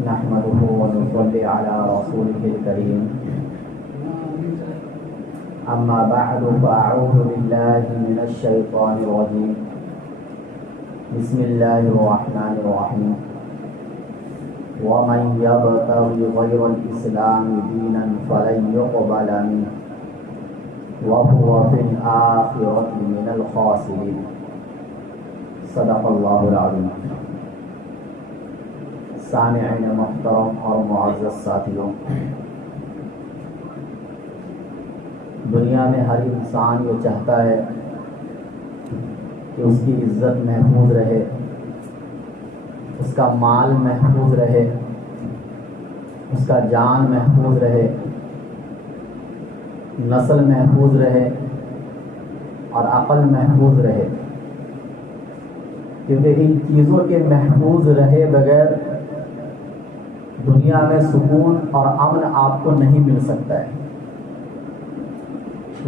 نحمده ونصلي على رسوله الكريم أما بعد فأعوذ بالله من الشيطان الرجيم بسم الله الرحمن الرحيم ومن يبتغي غير الإسلام دينا فلن يقبل منه وهو في الآخرة من الخاسرين صدق الله العظيم۔ سامعین محترم اور معزز ساتھیوں، دنیا میں ہر انسان یہ چاہتا ہے کہ اس کی عزت محفوظ رہے، اس کا مال محفوظ رہے، اس کا جان محفوظ رہے، نسل محفوظ رہے اور عقل محفوظ رہے، کیونکہ ان چیزوں کے محفوظ رہے بغیر دنیا میں سکون اور امن آپ کو نہیں مل سکتا ہے۔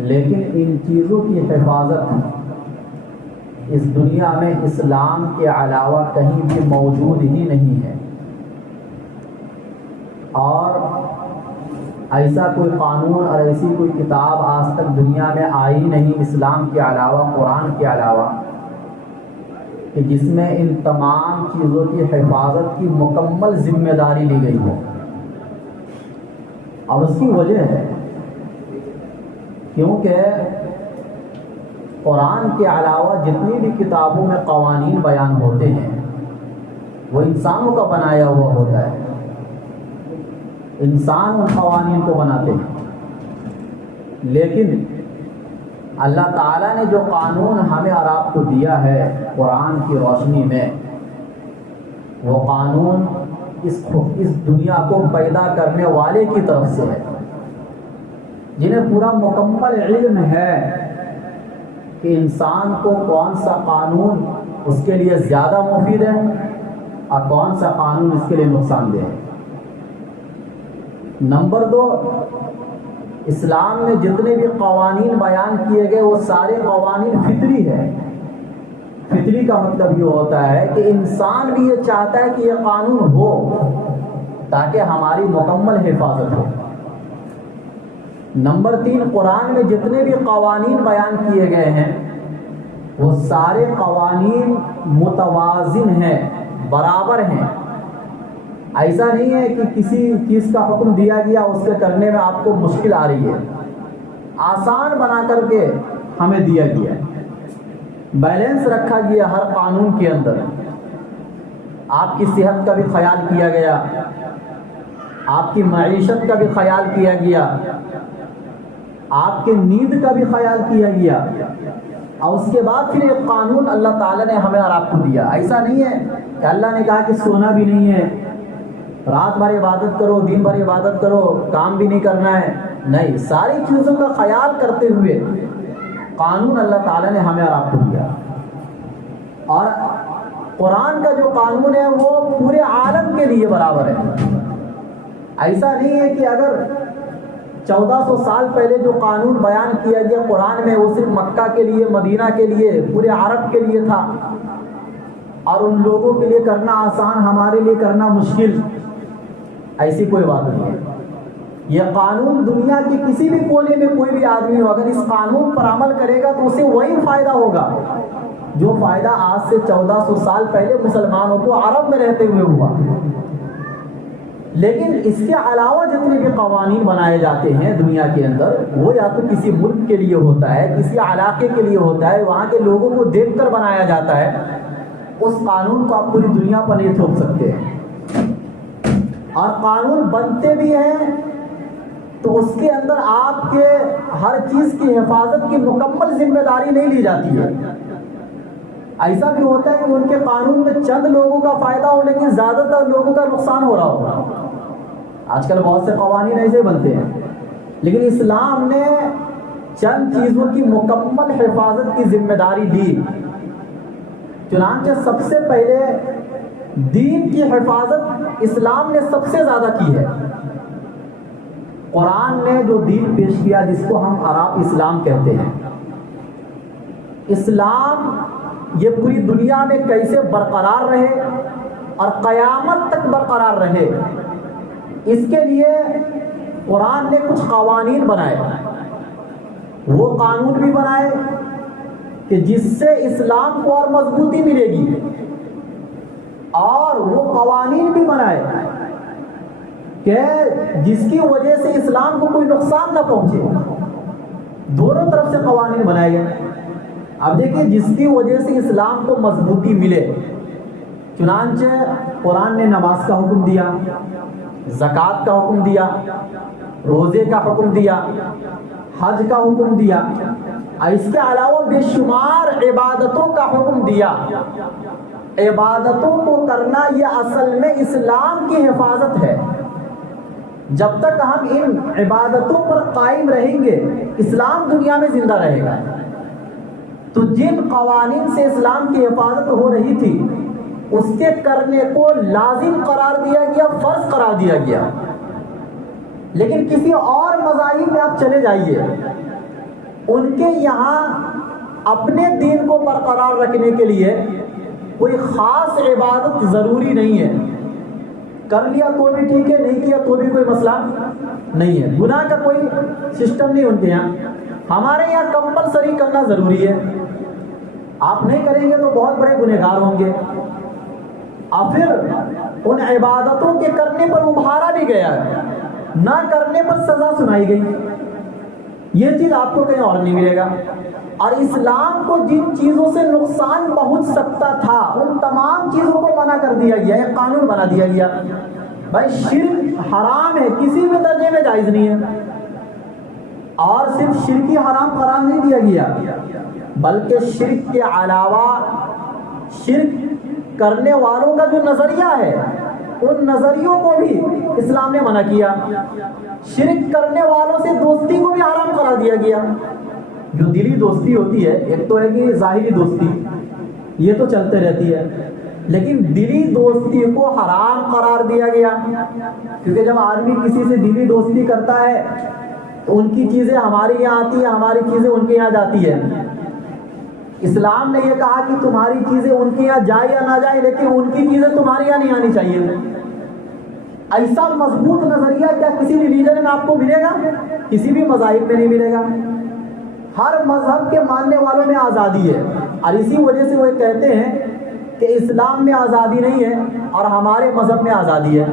لیکن ان چیزوں کی حفاظت اس دنیا میں اسلام کے علاوہ کہیں بھی موجود ہی نہیں ہے، اور ایسا کوئی قانون اور ایسی کوئی کتاب آج تک دنیا میں آئی نہیں اسلام کے علاوہ، قرآن کے علاوہ، کہ جس میں ان تمام چیزوں کی حفاظت کی مکمل ذمہ داری لی گئی ہو۔ اور اس کی وجہ ہے کیونکہ قرآن کے علاوہ جتنی بھی کتابوں میں قوانین بیان ہوتے ہیں وہ انسانوں کا بنایا ہوا ہوتا ہے، انسان ان قوانین کو بناتے ہیں، لیکن اللہ تعالیٰ نے جو قانون ہمیں اور آپ کو دیا ہے قرآن کی روشنی میں، وہ قانون اس دنیا کو پیدا کرنے والے کی طرف سے ہے، جنہیں پورا مکمل علم ہے کہ انسان کو کون سا قانون اس کے لیے زیادہ مفید ہے اور کون سا قانون اس کے لیے نقصان دہ ہے۔ نمبر 2، اسلام میں جتنے بھی قوانین بیان کیے گئے وہ سارے قوانین فطری ہے۔ فطری کا مطلب یہ ہوتا ہے کہ انسان بھی یہ چاہتا ہے کہ یہ قانون ہو تاکہ ہماری مکمل حفاظت ہو۔ نمبر 3، قرآن میں جتنے بھی قوانین بیان کیے گئے ہیں وہ سارے قوانین متوازن ہیں، برابر ہیں۔ ایسا نہیں ہے کہ کسی چیز کا حکم دیا گیا اس کے کرنے میں آپ کو مشکل آ رہی ہے، آسان بنا کر کے ہمیں دیا گیا، بیلنس رکھا گیا ہر قانون کے اندر۔ آپ کی صحت کا بھی خیال کیا گیا، آپ کی معیشت کا بھی خیال کیا گیا، آپ کے نیند کا بھی خیال کیا گیا، اور اس کے بعد پھر ایک قانون اللہ تعالیٰ نے ہمیں اور آپ کو دیا۔ ایسا نہیں ہے کہ اللہ نے کہا کہ سونا بھی نہیں ہے، رات بھر عبادت کرو، دن بھر عبادت کرو، کام بھی نہیں کرنا ہے، نہیں، ساری چیزوں کا خیال کرتے ہوئے قانون اللہ تعالیٰ نے ہمیں اور آپ کو دیا۔ اور قرآن کا جو قانون ہے وہ پورے عالم کے لیے برابر ہے۔ ایسا نہیں ہے کہ اگر 1400 سال پہلے جو قانون بیان کیا گیا قرآن میں وہ صرف مکہ کے لیے، مدینہ کے لیے، پورے عرب کے لیے تھا اور ان لوگوں کے لیے کرنا آسان، ہمارے لیے کرنا مشکل، ایسی کوئی بات نہیں ہے۔ یہ قانون دنیا کے کسی بھی کونے میں کوئی بھی آدمی ہو، اگر اس قانون پر عمل کرے گا تو اسے وہی فائدہ ہوگا جو فائدہ آج سے 1400 سال پہلے مسلمانوں کو عرب میں رہتے ہوئے ہوا۔ لیکن اس کے علاوہ جتنے بھی قوانین بنائے جاتے ہیں دنیا کے اندر وہ یا تو کسی ملک کے لیے ہوتا ہے، کسی علاقے کے لیے ہوتا ہے، وہاں کے لوگوں کو دیکھ کر بنایا جاتا ہے، اس قانون کو آپ پوری دنیا پر نہیں تھوپ سکتے ہیں۔ اور قانون بنتے بھی ہیں تو اس کے اندر آپ کے ہر چیز کی حفاظت کی مکمل ذمہ داری نہیں لی جاتی ہے۔ ایسا بھی ہوتا ہے کہ ان کے قانون میں چند لوگوں کا فائدہ ہو لیکن زیادہ تر لوگوں کا نقصان ہو رہا ہوگا۔ آج کل بہت سے قوانین ایسے بنتے ہیں، لیکن اسلام نے چند چیزوں کی مکمل حفاظت کی ذمہ داری لی۔ چنانچہ سب سے پہلے دین کی حفاظت اسلام نے سب سے زیادہ کی ہے۔ قرآن نے جو دین پیش کیا جس کو ہم عرب اسلام کہتے ہیں، اسلام یہ پوری دنیا میں کیسے برقرار رہے، اور قیامت تک برقرار رہے، اس کے لیے قرآن نے کچھ قوانین بنائے۔ وہ قانون بھی بنائے کہ جس سے اسلام کو اور مضبوطی ملے گی، اور وہ قوانین بھی بنائے کہ جس کی وجہ سے اسلام کو کوئی نقصان نہ پہنچے۔ دونوں طرف سے قوانین بنائے گئے۔ اب دیکھیں، جس کی وجہ سے اسلام کو مضبوطی ملے، چنانچہ قرآن نے نماز کا حکم دیا، زکوٰۃ کا حکم دیا، روزے کا حکم دیا، حج کا حکم دیا، اور اس کے علاوہ بے شمار عبادتوں کا حکم دیا۔ عبادتوں کو کرنا یہ اصل میں اسلام کی حفاظت ہے۔ جب تک ہم ان عبادتوں پر قائم رہیں گے، اسلام دنیا میں زندہ رہے گا۔ تو جن قوانین سے اسلام کی حفاظت ہو رہی تھی، اس کے کرنے کو لازم قرار دیا گیا، فرض قرار دیا گیا۔ لیکن کسی اور مذاہب میں آپ چلے جائیے، ان کے یہاں اپنے دین کو برقرار رکھنے کے لیے کوئی خاص عبادت ضروری نہیں ہے، کر لیا تو بھی ٹھیک ہے، نہیں کیا تو بھی کوئی مسئلہ نہیں ہے، گناہ کا کوئی سسٹم نہیں ان کے یہاں۔ ہمارے یہاں کمپلسری کرنا ضروری ہے، آپ نہیں کریں گے تو بہت بڑے گنہگار ہوں گے۔ اور پھر ان عبادتوں کے کرنے پر ابھارا بھی گیا ہے، نہ کرنے پر سزا سنائی گئی۔ یہ چیز آپ کو کہیں اور نہیں ملے گا۔ اور اسلام کو جن چیزوں سے نقصان پہنچ سکتا تھا، ان تمام چیزوں کو منع کر دیا گیا، ایک قانون بنا دیا گیا۔ بھائی شرک حرام ہے، کسی بھی درجے میں جائز نہیں ہے۔ اور صرف شرکی حرام قرار نہیں دیا گیا، بلکہ شرک کے علاوہ شرک کرنے والوں کا جو نظریہ ہے، ان نظریوں کو بھی اسلام نے منع کیا۔ شرک کرنے والوں سے دوستی کو بھی حرام قرار دیا گیا۔ جو دلی دوستی ہوتی ہے، ایک تو ہے کہ ظاہری دوستی، یہ تو چلتے رہتی ہے، لیکن دلی دوستی کو حرام قرار دیا گیا، کیونکہ جب آدمی کسی سے دلی دوستی کرتا ہے تو ان کی چیزیں ہمارے یہاں آتی ہیں، ہماری چیزیں ان کے یہاں جاتی ہے۔ اسلام نے یہ کہا کہ تمہاری چیزیں ان کے یہاں جائے یا نہ جائے، لیکن ان کی چیزیں تمہارے یہاں نہیں آنی چاہیے۔ ایسا مضبوط نظریہ کیا کسی ریلیجن میں آپ کو ملے گا؟ کسی بھی مذاہب میں نہیں ملے گا۔ ہر مذہب کے ماننے والوں میں آزادی ہے، اور اسی وجہ سے وہ کہتے ہیں کہ اسلام میں آزادی نہیں ہے اور ہمارے مذہب میں آزادی ہے۔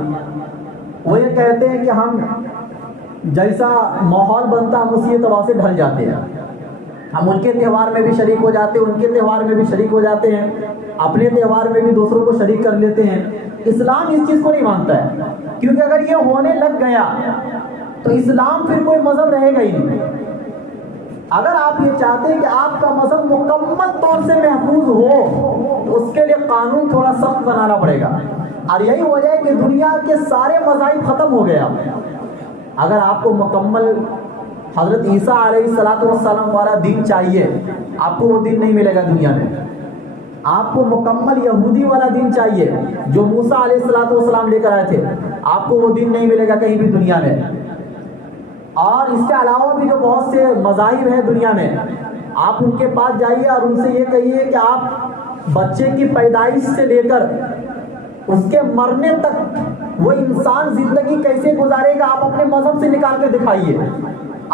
وہ یہ کہتے ہیں کہ ہم جیسا ماحول بنتا ہم اسی اعتبار سے ڈھل جاتے ہیں، ہم ان کے تہوار میں بھی شریک ہو جاتے ہیں، ان کے تہوار میں بھی شریک ہو جاتے ہیں، اپنے تہوار میں بھی دوسروں کو شریک کر لیتے ہیں۔ اسلام اس چیز کو نہیں مانتا ہے، کیونکہ اگر یہ ہونے لگ گیا تو اسلام پھر کوئی مذہب رہے گا ہی نہیں۔ اگر آپ یہ چاہتے ہیں کہ آپ کا مذہب مکمل طور سے محفوظ ہو تو اس کے لیے قانون تھوڑا سخت بنانا پڑے گا، اور یہی وجہ ہے کہ دنیا کے سارے مذاہب ختم ہو گئے۔ اگر آپ کو مکمل حضرت عیسیٰ علیہ السلام والا دین چاہیے، آپ کو وہ دین نہیں ملے گا دنیا میں۔ آپ کو مکمل یہودی والا دین چاہیے جو موسیٰ علیہ السلام لے کر آئے تھے، آپ کو وہ دین نہیں ملے گا کہیں بھی دنیا میں۔ اور اس کے علاوہ بھی جو بہت سے مذاہب ہیں دنیا میں، آپ ان کے پاس جائیے اور ان سے یہ کہیے کہ آپ بچے کی پیدائش سے لے کر اس کے مرنے تک وہ انسان زندگی کیسے گزارے گا، آپ اپنے مذہب سے نکال کے دکھائیے۔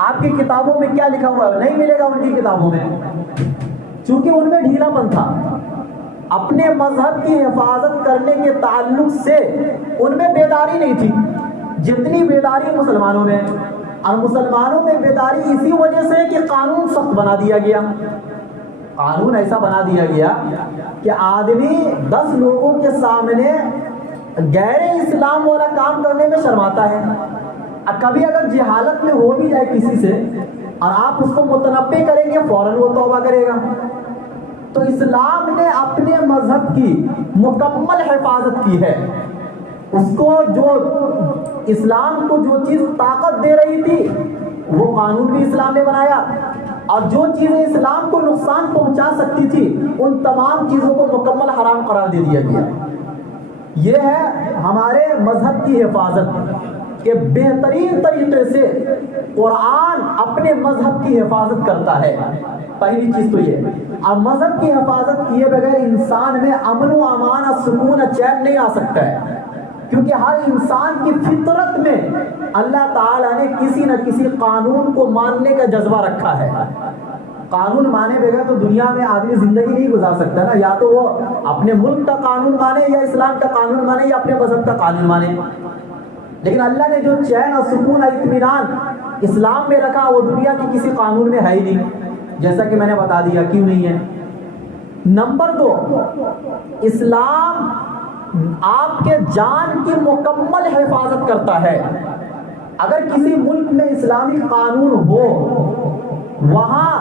آپ کی کتابوں میں کیا لکھا ہوا ہے؟ نہیں ملے گا ان کی کتابوں میں، چونکہ ان میں ڈھیلا پن تھا۔ اپنے مذہب کی حفاظت کرنے کے تعلق سے ان میں بیداری نہیں تھی جتنی بیداری مسلمانوں میں، اور مسلمانوں میں بیداری اسی وجہ سے کہ قانون سخت بنا دیا گیا۔ قانون ایسا بنا دیا گیا کہ آدمی 10 لوگوں کے سامنے غیر اسلام والا کام کرنے میں شرماتا ہے۔ کبھی اگر جہالت میں ہو بھی جائے کسی سے اور آپ اس کو متنبع کریں گے، فوراً وہ توبہ کرے گا۔ تو اسلام نے اپنے مذہب کی مکمل حفاظت کی ہے۔ اس کو جو اسلام کو جو چیز طاقت دے رہی تھی وہ قانون بھی اسلام نے بنایا، اور جو چیزیں اسلام کو نقصان پہنچا سکتی تھی ان تمام چیزوں کو مکمل حرام قرار دے دیا گیا۔ یہ ہے ہمارے مذہب کی حفاظت کہ بہترین طریقے سے قرآن اپنے مذہب کی حفاظت کرتا ہے۔ پہلی چیز تو یہ. اب مذہب کی حفاظت کیے بغیر انسان میں امن و امان اور سکون اور چین نہیں آ سکتا ہے، کیونکہ ہر انسان کی فطرت میں اللہ تعالیٰ نے کسی نہ کسی قانون کو ماننے کا جذبہ رکھا ہے. قانون مانے بغیر تو دنیا میں آدمی زندگی نہیں گزار سکتا نا، یا تو وہ اپنے ملک کا قانون مانے، یا اسلام کا قانون مانے، یا اپنے مذہب کا قانون مانے. لیکن اللہ نے جو چین اور سکون اور اطمینان اسلام میں رکھا وہ دنیا کی کسی قانون میں ہے ہی نہیں، جیسا کہ میں نے بتا دیا کیوں نہیں ہے. نمبر 2، اسلام آپ کے جان کی مکمل حفاظت کرتا ہے. اگر کسی ملک میں اسلامی قانون ہو، وہاں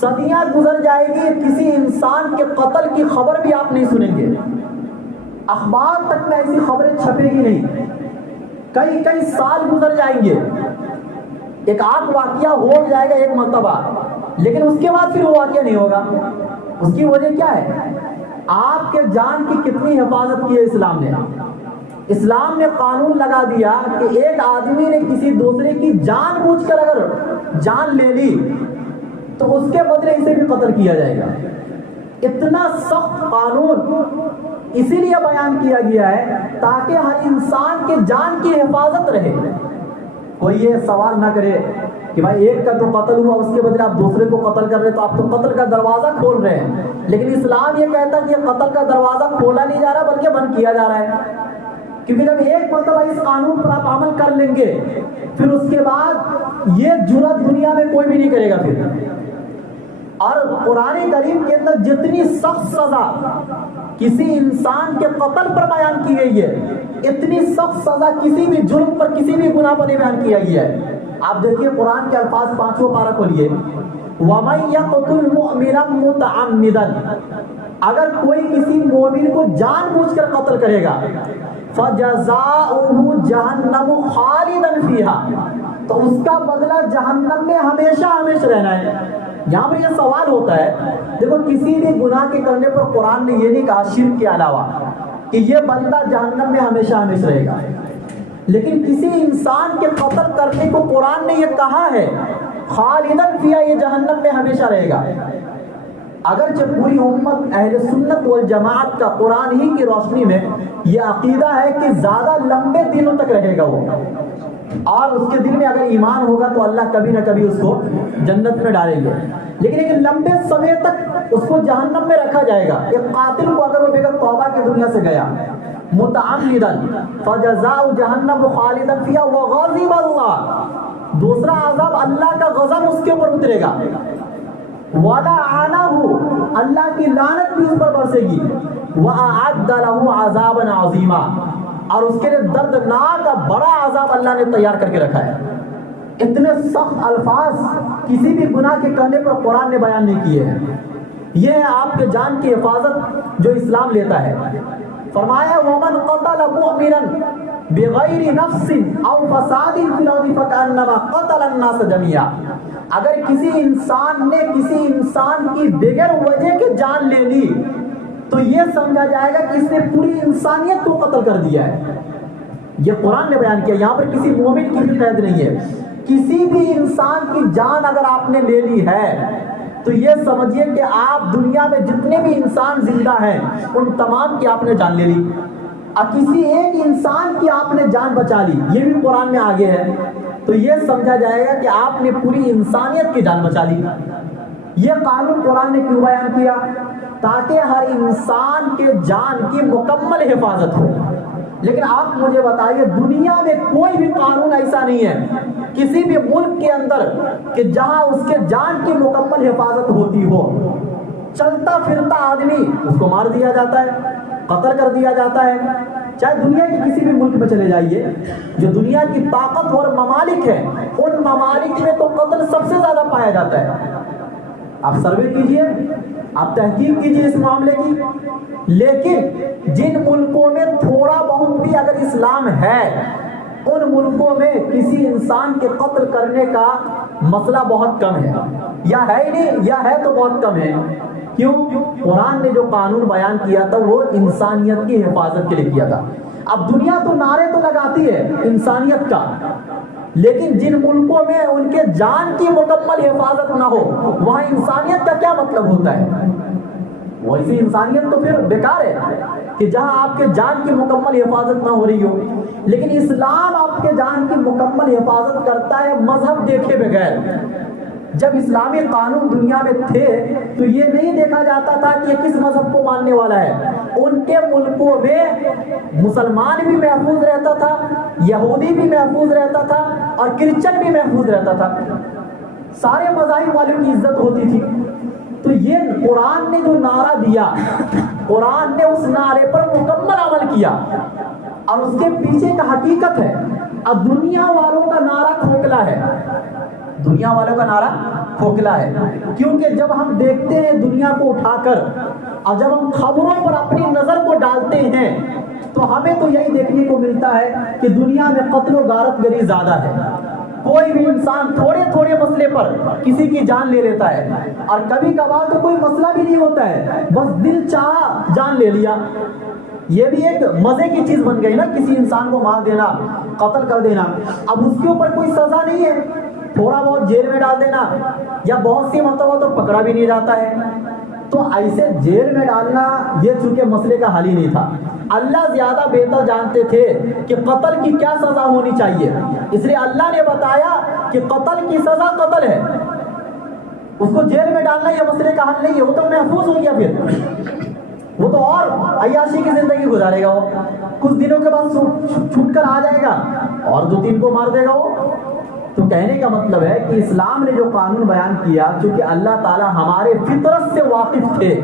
صدیاں گزر جائے گی، کسی انسان کے قتل کی خبر بھی آپ نہیں سنیں گے، اخبار تک میں ایسی خبریں چھپے گی نہیں، کئی سال گزر جائیں گے، ایک آدھ واقعہ ہو جائے گا ایک مرتبہ، لیکن اس کے بعد پھر وہ واقعہ نہیں ہوگا. اس کی وجہ کیا ہے؟ آپ کے جان کی کتنی حفاظت کی ہے اسلام نے. اسلام نے قانون لگا دیا کہ ایک آدمی نے کسی دوسرے کی جان بوجھ کر اگر جان لے لی تو اس کے بدلے اسے بھی قتل کیا جائے گا. اتنا سخت قانون اسی لیے بیان کیا گیا ہے تاکہ ہر انسان کے جان کی حفاظت رہے. کوئی یہ سوال نہ کرے کہ بھائی ایک کا تو قتل ہوا، اس کے بدلے آپ دوسرے کو قتل کر رہے تو آپ تو قتل کا دروازہ کھول رہے ہیں. لیکن اسلام یہ کہتا ہے کہ قتل کا دروازہ کھولا نہیں جا رہا بلکہ بند کیا جا رہا ہے. کیونکہ جب ایک مرتبہ اس قانون پر آپ عمل کر لیں گے پھر اس کے بعد یہ جرات دنیا میں کوئی بھی نہیں کرے گا پھر. اور قرآن کریم کے اندر جتنی سخت سزا کسی انسان کے قتل پر بیان کی گئی ہے، اتنی سخت سزا کسی بھی جرم پر، کسی بھی گناہ پر نہیں بیان کیا گیا ہے. آپ دیکھیے قرآن کے الفاظ 5واں پارہ کھولیے، وَمَن يَقْتُلْ مُؤْمِنًا مُتَعَمِّدًا، اگر کوئی کسی مومن کو جان بوجھ کر قتل کرے گا فَجَزَاؤُهُ جَهَنَّمُ خَالِدًا فِيهَا، تو اس کا بدلہ جہنم میں ہمیشہ ہمیشہ رہنا ہے. یہاں پر یہ سوال ہوتا ہے، دیکھو کسی بھی گناہ کے کرنے پر قرآن نے یہ نہیں کہا شرک کے علاوہ کہ یہ بندہ جہنم میں ہمیشہ ہمیشہ رہے گا، لیکن کسی انسان کے قتل کرنے کو قرآن نے یہ کہا ہے خالداً فیہا، یہ جہنم میں ہمیشہ رہے گا. اگرچہ پوری امت اہل سنت والجماعت کا قرآن ہی کی روشنی میں یہ عقیدہ ہے کہ زیادہ لمبے دنوں تک رہے گا وہ، اور اس کے دل میں اگر ایمان ہوگا تو اللہ کبھی نہ کبھی اس کو جنت میں ڈالیں گے، لیکن ایک لمبے سمے تک اس کو جہنم میں رکھا جائے گا. ایک قاتل کو اگر وہ بغیر توبہ کی دنیا سے گیا متعمداً فجزاؤ جہنم خالدا فیہا وغضب اللہ، دوسرا عذاب اللہ کا غضب اس کے اوپر اترے گا، وَلَعَنَهُ، اللہ کی لعنت بھی اس پر برسے گی، وَأَعَدَّ لَهُ عَذَابًا عَظِيمًا، اور اس کے لیے دردناک بڑا عذاب اللہ نے تیار کر کے رکھا ہے. اتنے سخت الفاظ کسی بھی گناہ کے کرنے پر قرآن نے بیان نہیں کیے ہیں. یہ ہے آپ کے جان کی حفاظت جو اسلام لیتا ہے. فرمایا وَمَنْ قَتَلَ مُؤْمِنًا بِغَيْرِ نَفْسٍ أَوْ فَسَادٍ فِي الْأَرْضِ فَكَأَنَّمَا قَتَلَ النَّاسَ جَمِيعًا، اگر کسی انسان نے کسی انسان کی بغیر وجہ کے جان لے لی تو یہ سمجھا جائے گا کہ اس نے پوری انسانیت کو قتل کر دیا ہے. یہ قرآن نے بیان کیا، یہاں پر کسی مومن کی بھی قید نہیں ہے. کسی بھی انسان کی جان اگر آپ نے لے لی ہے تو یہ سمجھیے کہ آپ دنیا میں جتنے بھی انسان زندہ ہیں ان تمام کی آپ نے جان لے لی. اور کسی ایک انسان کی آپ نے جان بچا لی، یہ بھی قرآن میں آگے ہے، تو یہ سمجھا جائے گا کہ آپ نے پوری انسانیت کی جان بچا لی. یہ قانون قرآن نے کیوں بیان کیا؟ تاکہ ہر انسان کے جان کی مکمل حفاظت ہو. لیکن آپ مجھے بتائیے دنیا میں کوئی بھی قانون ایسا نہیں ہے کسی بھی ملک کے اندر کہ جہاں اس کے جان کی مکمل حفاظت ہوتی ہو. چلتا پھرتا آدمی اس کو مار دیا جاتا ہے، قتل کر دیا جاتا ہے. چاہے دنیا کے کسی بھی ملک میں چلے جائیے، جو دنیا کی طاقتور ممالک ہیں ان ممالک میں تو قتل سب سے زیادہ پایا جاتا ہے. آپ سروے کیجئے، آپ تحقیق کیجئے اس معاملے کی. لیکن جن ملکوں میں تھوڑا بہت بھی اگر اسلام ہے ان ملکوں میں کسی انسان کے قتل کرنے کا مسئلہ بہت کم ہے، یا ہے ہی نہیں یا ہے تو بہت کم ہے. کیوں؟ قرآن نے جو قانون بیان کیا تھا وہ انسانیت کی حفاظت کے لیے کیا تھا. اب دنیا تو نعرے تو لگاتی ہے انسانیت کا، لیکن جن ملکوں میں ان کے جان کی مکمل حفاظت نہ ہو وہاں انسانیت کا کیا مطلب ہوتا ہے؟ ویسی انسانیت تو پھر بیکار ہے کہ جہاں آپ کے جان کی مکمل حفاظت نہ ہو رہی ہو۔ لیکن اسلام آپ کے جان کی مکمل حفاظت کرتا ہے مذہب دیکھے بغیر۔ جب اسلامی قانون دنیا میں تھے تو یہ نہیں دیکھا جاتا تھا کہ یہ کس مذہب کو ماننے والا ہے، ان کے ملکوں میں مسلمان بھی محفوظ رہتا تھا، یہودی بھی محفوظ رہتا تھا اور کرسچن بھی محفوظ رہتا تھا، سارے مذاہب والوں کی عزت ہوتی تھی۔ تو یہ قرآن نے جو نعرہ دیا، قرآن نے اس نعرے پر مکمل عمل کیا، اور اس کے پیچھے کا حقیقت ہے۔ اب دنیا والوں کا نعرہ کھوکھلا ہے، دنیا والوں کا نعرہ کھوکھلا ہے، کیونکہ جب ہم دیکھتے ہیں دنیا کو اٹھا کر اور جب ہم خبروں پر اپنی نظر کو ڈالتے ہیں تو ہمیں تو یہی دیکھنے کو ملتا ہے کہ دنیا میں قتل و غارت گری زیادہ ہے۔ کوئی بھی انسان تھوڑے تھوڑے مسئلے پر کسی کی جان لے لیتا ہے، اور کبھی کبھار تو کوئی مسئلہ بھی نہیں ہوتا ہے، بس دل چاہا جان لے لیا۔ یہ بھی ایک مزے کی چیز بن گئی نا، کسی انسان کو مار دینا، قتل کر دینا۔ اب اس کے اوپر کوئی سزا نہیں ہے، تھوڑا بہت جیل میں ڈال دینا، یا بہت سی مرتبہ تو پکڑا بھی نہیں جاتا ہے۔ تو ایسے جیل میں ڈالنا یہ چونکہ مسئلے کا حل ہی نہیں تھا، اللہ زیادہ بہتر جانتے تھے کہ قتل کی کیا سزا ہونی چاہیے، اس لیے اللہ نے بتایا کہ قتل کی سزا قتل ہے، اس کو جیل میں ڈالنا یہ مسئلے کا حل نہیں ہے، وہ تو محفوظ ہو گیا، پھر وہ تو اور عیاشی کی زندگی گزارے گا، وہ کچھ دنوں کے بعد چھوٹ کر آ جائے گا اور 2-3 کو مار دے گا وہ۔ تو کہنے کا مطلب ہے کہ اسلام نے جو قانون بیان کیا، چونکہ اللہ تعالی ہمارے فطرت سے واقف تھے،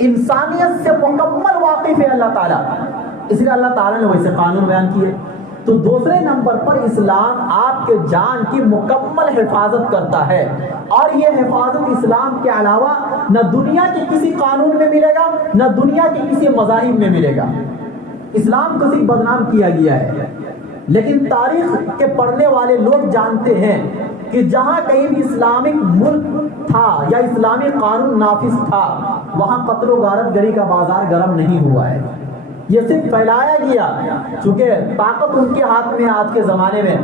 انسانیت سے مکمل واقف ہے اللہ تعالیٰ، اس لیے اللہ تعالیٰ نے ویسے قانون بیان کیے۔ تو دوسرے نمبر پر اسلام آپ کے جان کی مکمل حفاظت کرتا ہے، اور یہ حفاظت اسلام کے علاوہ نہ دنیا کے کسی قانون میں ملے گا، نہ دنیا کے کسی مذاہب میں ملے گا۔ اسلام کو صرف بدنام کیا گیا ہے، لیکن تاریخ کے پڑھنے والے لوگ جانتے ہیں کہ جہاں کہیں بھی اسلامک ملک تھا یا اسلامی قانون نافذ تھا وہاں قتل و غارت گری کا بازار گرم نہیں ہوا ہے، یہ صرف پھیلایا گیا، چونکہ طاقت ان کے ہاتھ میں ہے، آج کے زمانے میں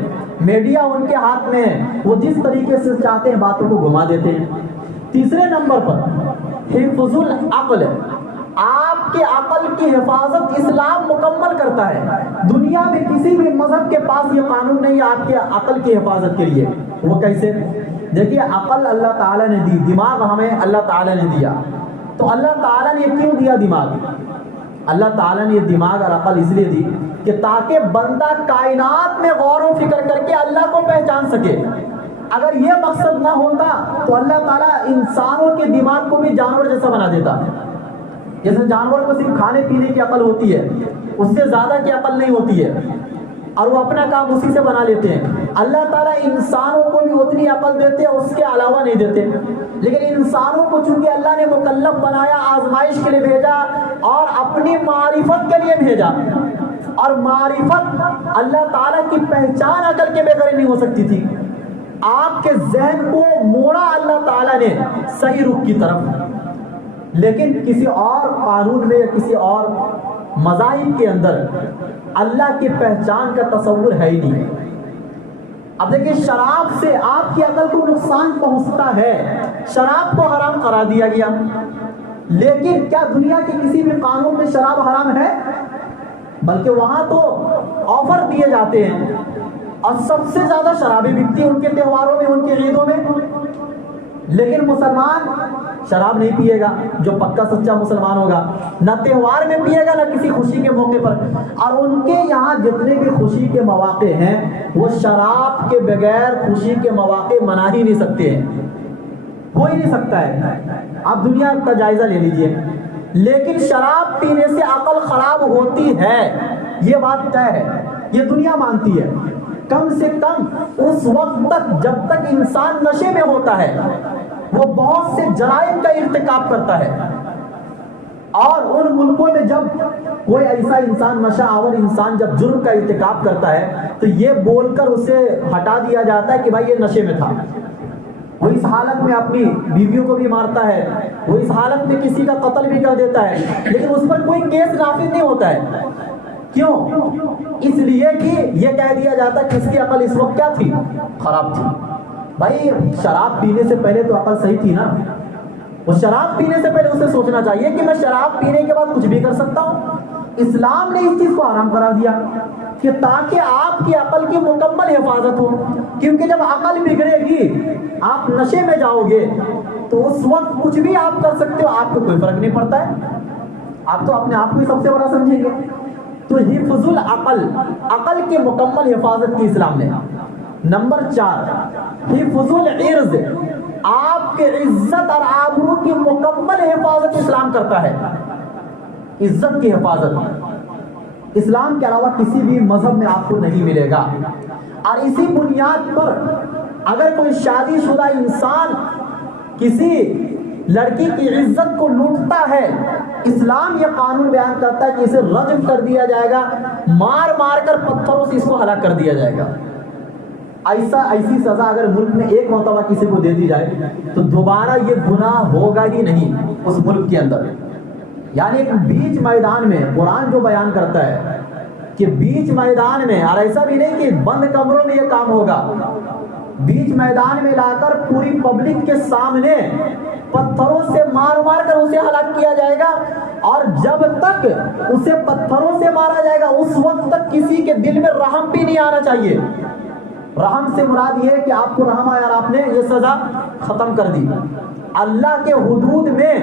میڈیا ان کے ہاتھ میں ہے، وہ جس طریقے سے چاہتے ہیں باتوں کو گھما دیتے ہیں۔ تیسرے نمبر پر حفظ العقل، آپ کے عقل کی حفاظت اسلام مکمل کرتا ہے۔ دنیا میں کسی بھی مذہب کے پاس یہ قانون نہیں ہے آپ کے عقل کی حفاظت کے لیے۔ وہ کیسے؟ دیکھیے، عقل اللہ تعالیٰ نے دی، دماغ ہمیں اللہ تعالیٰ نے دیا، تو اللہ تعالیٰ نے کیوں دیا دماغ؟ اللہ تعالیٰ نے یہ دماغ اور عقل اس لیے دی کہ تاکہ بندہ کائنات میں غور و فکر کر کے اللہ کو پہچان سکے۔ اگر یہ مقصد نہ ہوتا تو اللہ تعالیٰ انسانوں کے دماغ کو بھی جانور جیسا بنا دیتا۔ جیسے جانور کو صرف کھانے پینے کی عقل ہوتی ہے، اس سے زیادہ کی عقل نہیں ہوتی ہے، اور وہ اپنا کام اسی سے بنا لیتے ہیں۔ اللہ تعالیٰ انسانوں کو بھی اتنی عقل دیتے ہیں، اس کے علاوہ نہیں دیتے، لیکن انسانوں کو چونکہ اللہ نے مکلف بنایا، آزمائش کے لیے بھیجا اور اپنی معرفت کے لیے بھیجا، اور معرفت اللہ تعالیٰ کی پہچان عقل کے بغیر نہیں ہو سکتی تھی۔ آپ کے ذہن کو موڑا اللہ تعالیٰ نے صحیح رخ کی طرف، لیکن کسی اور قانون میں یا کسی اور مذاہب کے اندر اللہ کی پہچان کا تصور ہے ہی نہیں۔ اب دیکھیں، شراب سے آپ کی عقل کو نقصان پہنچتا ہے، شراب کو حرام قرار دیا گیا، لیکن کیا دنیا کے کسی بھی قانون میں شراب حرام ہے؟ بلکہ وہاں تو آفر دیے جاتے ہیں، اور سب سے زیادہ شرابیں بکتی ہیں ان کے تہواروں میں، ان کے عیدوں میں، لیکن مسلمان شراب نہیں پیے گا، جو پکا سچا مسلمان ہوگا، نہ تہوار میں پیے گا نہ کسی خوشی کے موقع پر، اور ان کے یہاں جتنے بھی خوشی کے مواقع ہیں وہ شراب کے بغیر خوشی کے مواقع منا ہی نہیں سکتے ہیں، ہو ہی نہیں سکتا ہے۔ آپ دنیا کا جائزہ لے لیجئے، لیکن شراب پینے سے عقل خراب ہوتی ہے، یہ بات طے ہے، یہ دنیا مانتی ہے۔ کم سے کم اس وقت تک جب تک انسان نشے میں ہوتا ہے وہ بہت سے جرائم کا ارتکاب کرتا ہے، اور ان ملکوں میں جب کوئی ایسا انسان، نشہ آور انسان جب جرم کا ارتکاب کرتا ہے تو یہ بول کر اسے ہٹا دیا جاتا ہے کہ بھائی یہ نشے میں تھا۔ وہ اس حالت میں اپنی بیویوں کو بھی مارتا ہے، وہ اس حالت میں کسی کا قتل بھی کر دیتا ہے، لیکن اس پر کوئی کیس نافذ نہیں ہوتا ہے۔ کیوں؟ اس لیے کہ یہ کہہ دیا جاتا کہ اس کی عقل اس وقت کیا تھی؟ خراب تھی۔ بھائی شراب پینے سے پہلے تو عقل صحیح تھی نا، وہ شراب پینے سے پہلے اسے سوچنا چاہیے کہ میں شراب پینے کے بعد کچھ بھی کر سکتا ہوں۔ اسلام نے اس چیز کو حرام قرار دیا کہ تاکہ آپ کی عقل کی مکمل حفاظت ہو، کیونکہ جب عقل بگڑے گی، آپ نشے میں جاؤ گے تو اس وقت کچھ بھی آپ کر سکتے ہو، آپ کو کوئی فرق نہیں پڑتا ہے، آپ تو اپنے آپ کو ہی سب سے بڑا سمجھیں گے۔ تو حفظ العقل، عقل کی مکمل حفاظت کی اسلام نے۔ نمبر 4، حفظ العرض، آپ کے عزت اور آبرو کی مکمل حفاظت اسلام کرتا ہے۔ عزت کی حفاظت اسلام کے علاوہ کسی بھی مذہب میں آپ کو نہیں ملے گا، اور اسی بنیاد پر اگر کوئی شادی شدہ انسان کسی لڑکی کی عزت کو لوٹتا ہے، اسلام یہ قانون بیان کرتا ہے کہ اسے رجم کر دیا جائے گا، مار مار کر پتھروں سے اس کو ہلاک کر دیا جائے گا۔ ایسی سزا اگر ملک میں ایک مرتبہ کسی کو دے دی جائے تو دوبارہ یہ گناہ ہوگا ہی نہیں اس ملک کے اندر۔ یعنی ایک بیچ میدان میں قرآن جو بیان کرتا ہے کہ بیچ میدان میں، اور ایسا بھی نہیں کہ بند کمروں میں یہ کام ہوگا، بیچ میدان میں لا کر پوری پبلک کے سامنے پتھروں سے مار مار کر اسے ہلاک کیا جائے گا، اور جب تک اسے پتھروں سے مارا جائے گا اس وقت تک کسی کے دل میں رحم بھی نہیں آنا چاہیے۔ رحم سے مراد یہ ہے کہ آپ کو رحم آیا اور آپ نے یہ سزا ختم کر دی۔ اللہ کے حدود میں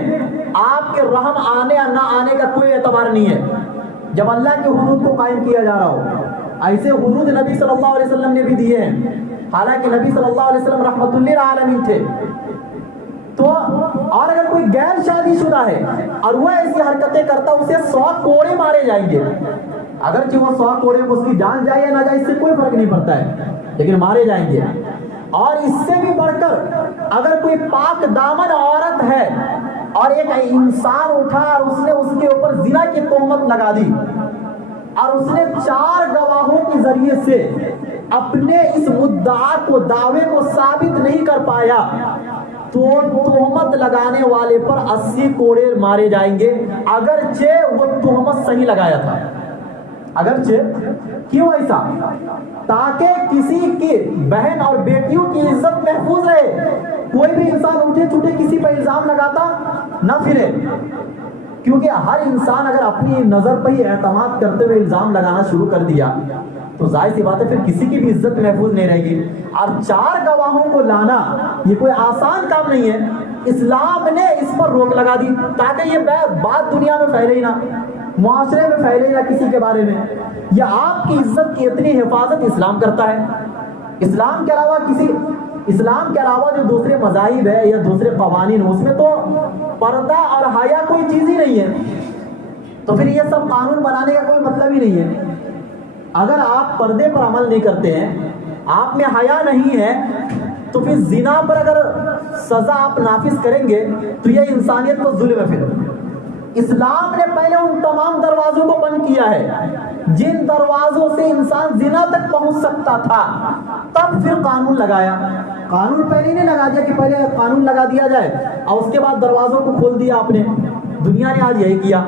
آپ کے رحم آنے یا نہ آنے کا کوئی اعتبار نہیں ہے جب اللہ کے حدود کو قائم کیا جا رہا ہو۔ ایسے حدود نبی صلی اللہ علیہ وسلم نے بھی دیے ہیں، حالانکہ نبی صلی اللہ علیہ وسلم رحمت للعالمین تھے۔ تو اور اگر کوئی غیر شادی شدہ ہے اور وہ ایسی حرکتیں کرتا، اسے 100 کوڑے مارے جائیں گے، اگرچہ وہ 100 کوڑے میں اس کی جان جائے یا نہ جائے اس سے کوئی فرق نہیں پڑتا ہے، لیکن مارے جائیں گے۔ اور اس سے بھی بڑھ کر اگر کوئی پاک دامن عورت ہے اور ایک انسان اٹھا اور اس نے اس کے اوپر زنا کی تہمت لگا دی، اور اس نے 4 گواہوں کے ذریعے سے اپنے اس مدعا کو، دعوے کو ثابت نہیں کر پایا، تو تہمت لگانے والے پر 80 کوڑے مارے جائیں گے، اگرچہ وہ تہمت صحیح لگایا تھا۔ اگرچہ کیوں ایسا؟ تاکہ کسی کی بہن اور بیٹیوں کی عزت محفوظ رہے، کوئی بھی انسان اٹھے چھوٹے کسی پر الزام لگاتا نہ پھرے، کیونکہ ہر انسان اگر اپنی نظر پر ہی اعتماد کرتے ہوئے الزام لگانا شروع کر دیا تو ظاہر سی بات ہے پھر کسی کی بھی عزت محفوظ نہیں رہے گی۔ اور 4 گواہوں کو لانا یہ کوئی آسان کام نہیں ہے، اسلام نے اس پر روک لگا دی تاکہ یہ بات دنیا میں پھیلے ہی نہ، معاشرے میں پھیلے ہی نہ کسی کے بارے میں۔ یہ آپ کی عزت کی اتنی حفاظت اسلام کرتا ہے۔ اسلام کے علاوہ جو دوسرے مذاہب ہے یا دوسرے قوانین، اس میں تو پردہ اور حیا کوئی چیز ہی نہیں ہے، تو پھر یہ سب قانون بنانے کا کوئی مطلب ہی نہیں ہے۔ اگر آپ پردے پر عمل نہیں کرتے ہیں، آپ میں حیا نہیں ہے، تو پھر زنا پر اگر سزا آپ نافذ کریں گے تو یہ انسانیت کو ظلم ہے۔ پھر اسلام نے پہلے ان تمام دروازوں کو بند کیا ہے جن دروازوں سے انسان زنا تک پہنچ سکتا تھا، تب پھر قانون لگایا۔ قانون پہلے نہیں لگا دیا کہ پہلے قانون لگا دیا جائے اور اس کے بعد دروازوں کو کھول دیا آپ نے۔ دنیا نے آج یہی کیا،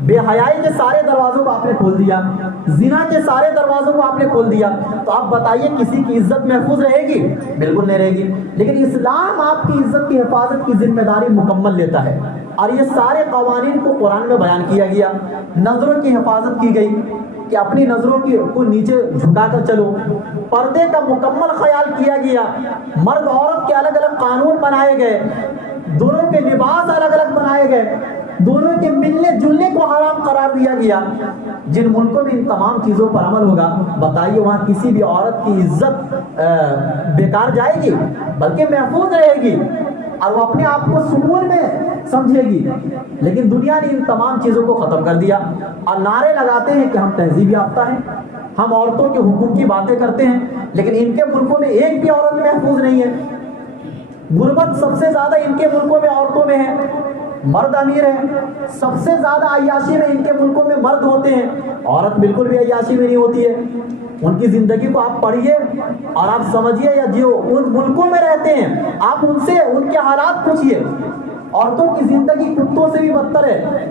بے حیائی کے سارے دروازوں کو آپ نے کھول دیا، زنا کے سارے دروازوں کو آپ نے کھول دیا، تو آپ بتائیے کسی کی عزت محفوظ رہے گی؟ بالکل نہیں رہے گی۔ لیکن اسلام آپ کی عزت کی حفاظت کی ذمہ داری مکمل لیتا ہے، اور یہ سارے قوانین کو قرآن میں بیان کیا گیا۔ نظروں کی حفاظت کی گئی کہ اپنی نظروں کو نیچے جھکا کر چلو، پردے کا مکمل خیال کیا گیا، مرد عورت کے الگ الگ قانون بنائے گئے، دونوں کے لباس الگ الگ بنائے گئے، دونوں کے ملنے جلنے کو حرام قرار دیا گیا۔ جن ملکوں میں ان تمام چیزوں پر عمل ہوگا، بتائیے وہاں کسی بھی عورت کی عزت بیکار جائے گی؟ بلکہ محفوظ رہے گی اور وہ اپنے آپ کو سکون میں سمجھے گی۔ لیکن دنیا نے ان تمام چیزوں کو ختم کر دیا اور نعرے لگاتے ہیں کہ ہم تہذیب یافتہ ہیں، ہم عورتوں کے حقوق کی باتیں کرتے ہیں، لیکن ان کے ملکوں میں ایک بھی عورت محفوظ نہیں ہے۔ غربت سب سے زیادہ ان کے ملکوں میں عورتوں میں ہے، مرد امیر ہے، سب سے زیادہ عیاشی میں ان کے ملکوں میں مرد ہوتے ہیں، عورت بالکل بھی عیاشی میں نہیں ہوتی ہے۔ ان کی زندگی کو آپ پڑھیے اور آپ سمجھیے، یا جو ان ملکوں میں رہتے ہیں آپ ان سے ان کے حالات پوچھیے، عورتوں کی زندگی کتوں سے بھی بدتر ہے۔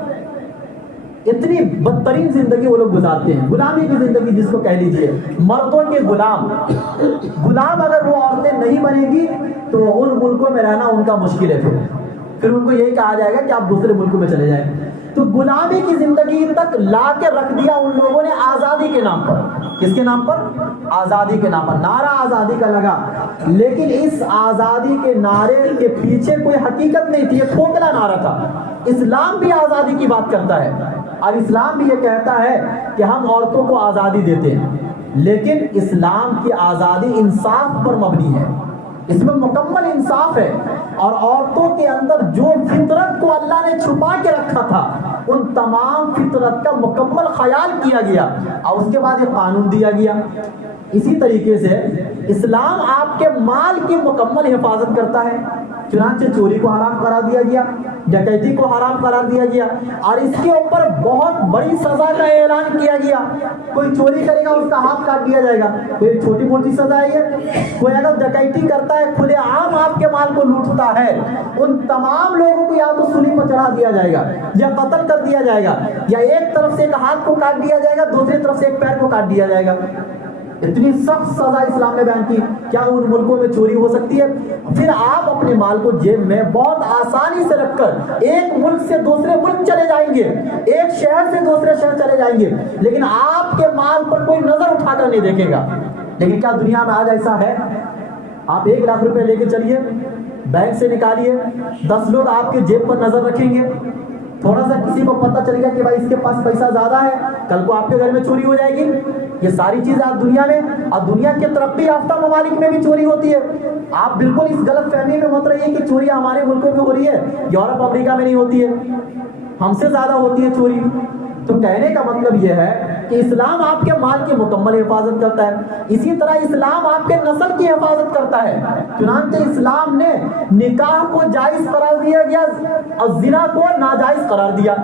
اتنی بدترین زندگی وہ لوگ گزارتے ہیں، غلامی کی زندگی جس کو کہہ لیجیے، مردوں کے غلام اگر وہ عورتیں نہیں بنیں گی تو ان ملکوں میں رہنا ان کا مشکل ہے، پھر ان کو یہی کہا جائے گا کہ آپ دوسرے ملکوں میں چلے جائیں۔ تو غلامی کی زندگی تک لا کے رکھ دیا ان لوگوں نے آزادی کے نام پر۔ کس کے نام پر؟ آزادی کے نام پر۔ نعرہ آزادی کا لگا، لیکن اس آزادی کے نعرے کے پیچھے کوئی حقیقت نہیں تھی، یہ کھوکھلا نعرہ تھا۔ اسلام بھی آزادی کی بات کرتا ہے، اور اسلام بھی یہ کہتا ہے کہ ہم عورتوں کو آزادی دیتے ہیں، لیکن اسلام کی آزادی انصاف پر مبنی ہے، اس میں مکمل انصاف ہے، اور عورتوں کے اندر جو فطرت کو اللہ نے چھپا کے رکھا تھا ان تمام فطرت کا مکمل خیال کیا گیا، اور اس کے بعد یہ قانون دیا گیا۔ اسی طریقے سے اسلام آپ کے مال کی مکمل حفاظت کرتا ہے، چنانچہ چوری کو حرام قرار دیا گیا، ڈکیتی کو حرام قرار دیا گیا، اور اس کے اوپر بہت بڑی سزا کا اعلان کیا گیا۔ کوئی چوری کرے گا اس کا ہاتھ کاٹ دیا جائے گا، کوئی چھوٹی موٹی سزا ہے یہ۔ کوئی اگر ڈکیتی کرتا ہے، کھلے عام آپ کے مال کو لوٹتا ہے، ان تمام لوگوں کو یا تو سولی پر چڑھا دیا جائے گا، یا قتل کر دیا جائے گا، یا ایک طرف سے ایک ہاتھ کو کاٹ دیا جائے گا، دوسری طرف سے ایک پیر کو کاٹ دیا جائے گا۔ اتنی سخت سزا اسلام نے بیان کی۔ کیا ان ملکوں میں چوری ہو سکتی ہے؟ پھر آپ اپنے مال کو جیب میں بہت آسانی سے رکھ کر ایک ملک سے دوسرے ملک چلے جائیں گے، ایک شہر سے دوسرے شہر چلے جائیں گے، لیکن آپ کے مال پر کوئی نظر اٹھا کر نہیں دیکھے گا۔ لیکن کیا دنیا میں آج ایسا ہے؟ آپ 1 لاکھ روپے لے کے چلیے، بینک سے نکالیے، 10 لوگ آپ کے جیب پر نظر رکھیں گے، تھوڑا سا کسی کو پتہ چل گیا کہ بھائی اس کے پاس پیسہ زیادہ ہے، کل کو آپ کے گھر میں چوری ہو جائے گی۔ یہ ساری چیزیں آپ دنیا میں اور دنیا کے ترقی یافتہ ممالک میں بھی چوری ہوتی ہے۔ آپ بالکل اس غلط فہمی میں مت رہیے کہ چوری ہمارے ملکوں میں ہو رہی ہے، یورپ امریکہ میں نہیں ہوتی ہے، ہم سے زیادہ ہوتی ہے چوری۔ تو کہنے کا مطلب یہ ہے کہ اسلام آپ کے مال کی مکمل حفاظت کرتا ہے، اسی طرح اسلام آپ کے نسل کی حفاظت کرتا ہے۔ چنانچہ اسلام نے نکاح کو جائز قرار دیا گیا اور زنا کو ناجائز قرار دیا،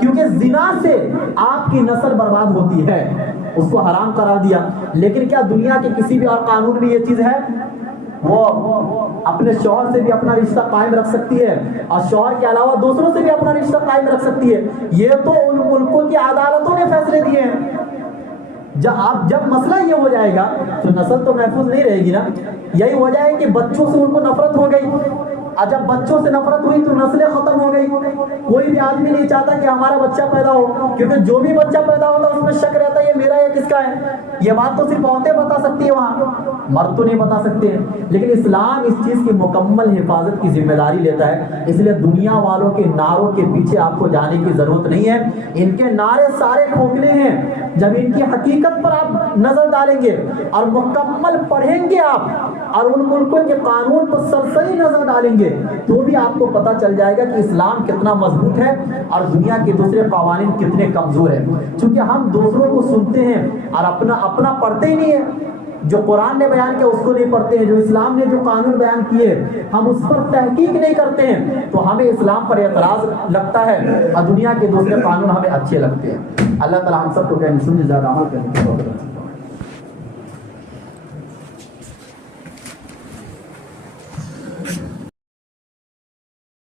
کیونکہ زنا سے آپ کی نسل برباد ہوتی ہے، اس کو حرام قرار دیا۔ لیکن کیا دنیا کے کسی بھی اور قانون میں یہ چیز ہے؟ وہ اپنے شوہر سے بھی اپنا رشتہ قائم رکھ سکتی ہے، اور شوہر کے علاوہ دوسروں سے بھی اپنا رشتہ قائم رکھ سکتی ہے۔ یہ تو ان ملکوں کی عدالتوں نے فیصلے دیے ہیں۔ جب مسئلہ یہ ہو جائے گا تو نسل تو محفوظ نہیں رہے گی نا۔ یہی وجہ ہے کہ بچوں سے ان کو نفرت ہو گئی، اور جب بچوں سے نفرت ہوئی تو نسلیں ختم ہو گئی۔ کوئی بھی آدمی نہیں چاہتا کہ ہمارا بچہ پیدا ہو، کیونکہ جو بھی بچہ پیدا ہوتا ہے اس میں شک رہتا ہے یہ میرا ہے کس کا ہے۔ یہ بات تو صرف عورتیں بتا سکتی ہیں، وہاں مرد تو نہیں بتا سکتے ہیں۔ لیکن اسلام اس چیز کی مکمل حفاظت کی ذمہ داری لیتا ہے، اس لیے دنیا والوں کے نعروں کے پیچھے آپ کو جانے کی ضرورت نہیں ہے۔ ان کے نعرے سارے کھوکھلے ہیں۔ جب ان کی حقیقت پر آپ نظر ڈالیں گے اور مکمل پڑھیں گے آپ، اور ان ملکوں کے قانون پر سرسری نظر ڈالیں گے، تو بھی آپ کو پتہ چل جائے گا کہ اسلام کتنا مضبوط ہے اور دنیا کے دوسرے قوانین کتنے کمزور ہیں۔ چونکہ ہم دوسروں کو سنتے ہیں اور اپنا پڑھتے ہی نہیں ہے۔ جو قرآن نے بیان کیا اس کو نہیں پڑھتے ہیں، جو اسلام نے جو قانون بیان کیے ہم اس پر تحقیق نہیں کرتے ہیں، تو ہمیں اسلام پر اعتراض لگتا ہے اور دنیا کے دوسرے قانون ہمیں اچھے لگتے ہیں۔ اللہ تعالی ہم سب کو کہیں سمجھ زیادہ عمل کرنے کی توفیق۔